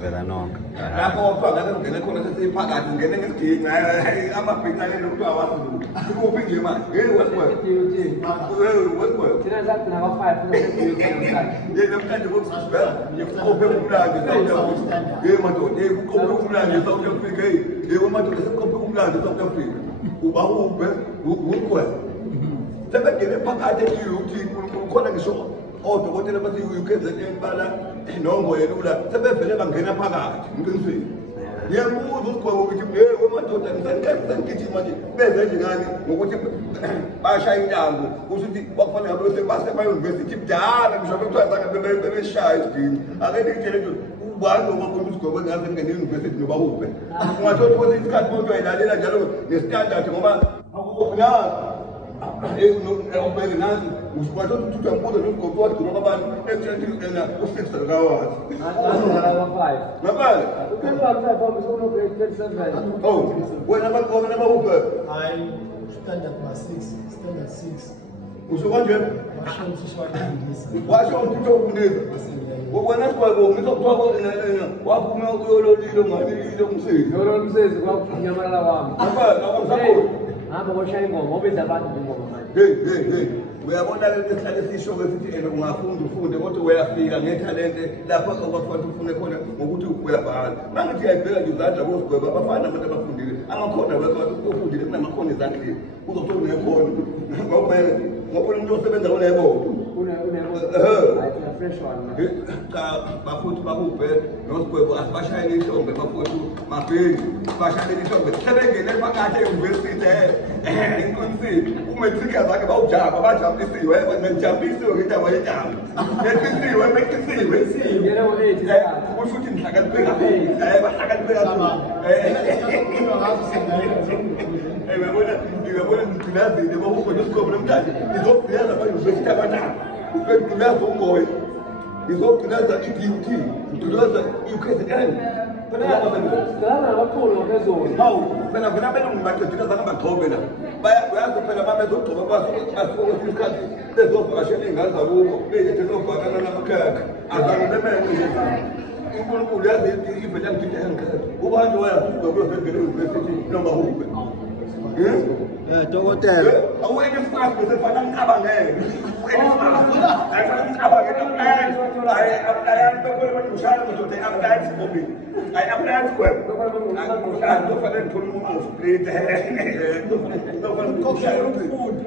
Veranonga. Lapho wakhona ngene khona sesiphakathi ngene ngesidinga amabhinqa lento awazi ukuphi nje manje ngeke wesibona wesibona thina sathi naka-5 yena manje ngokusibela ngikuphe umlando South madoda ukuphe umlando South Africa madoda sekuphe umlando South Africa uba uphe ukwe sebengene phakathi ukuthi khona ngisho odokotela bathi ukenzeke bala nongo yelula sebevele bangena phakathi ngiqinisile ngiyabuza ukugqoka ukuthi wemadoda nisengigijima nje beze nje ngani ngokuthi bashaya intambo kusho ukuthi bakufanele ngabe basema-university kudala ngisho bekuthiwa zange bebeshaya isidingo ake ndikutshele nje ubani okwakona usigqoke ngaze ngene university noba uphe ungathola ukuthi isikhathi bonke wayilalela njalo nestandard ngoba ubheke nazi usikwazi ukuthi uthutha mbuzo nomgodi waduna kwabantu ekuthena u-6 kawazi ngaphandle oh wena bakubona bakuphe hayi standard ma-6 standard 6 usho kanjena washo umthetho wokufundisa wena sikwabo ngisokuthiwa waphuma uyololilo ngalilo umsezi yolomsezi kwakunyamalala kwami ngaphandle akamsaboni hamba koshaya ingoma ngoba enza abantu ingoma manje uyabona le sihlale sisho-ke sithi ungafunda ufunde kodwa uyafika ngethalente lapho okwakufanele ufune khona ngokuthi uyabhala mangithi uyayibheka nje izandla bozigweba abafana nabantu abafundile amakhona ofundile kunamakhono ezandleni uzothola unekhono ngobona umuntu osebenza kunebodo cha bafuthi bakubhe nosigwebo asibashayele ihlombe bafuthi mabheki bashayele ihlombe sebengene phakathi e-university inqinisile umatric azake bawujaba bajabulisiwe ngijabulisiwe ngendaba yejaba beqisiwe kusho ukuthi nihlakaniphe kakhulu bahlakaniphe kakhulu ngiyabona ngigcinazile bahubhe nesigwebo namhlanje ngizogcinaza ama-university abanabo ngigcinaza umoya ngizogcinaza i-BUT ngigcinaza i-UKZN hawu phela vele abelungu baqedile azange bagcobe la uyazi phela babezogcoba basuke isikhathi bezovakashela iy'ngane zakubo beyilethe novakana namakhakha azange bemenze unkulunkulu yazi ivele yangithinta engikhetha ubanje wayazugwebuyosengele e-university noma hube Dokotela. Awuenisifasi bese fana ngicabangele ushaya madoda i-appliance ngobili i-appliance kwebo kufanele ngithole umumo straight kufanele ngikushaya umfundi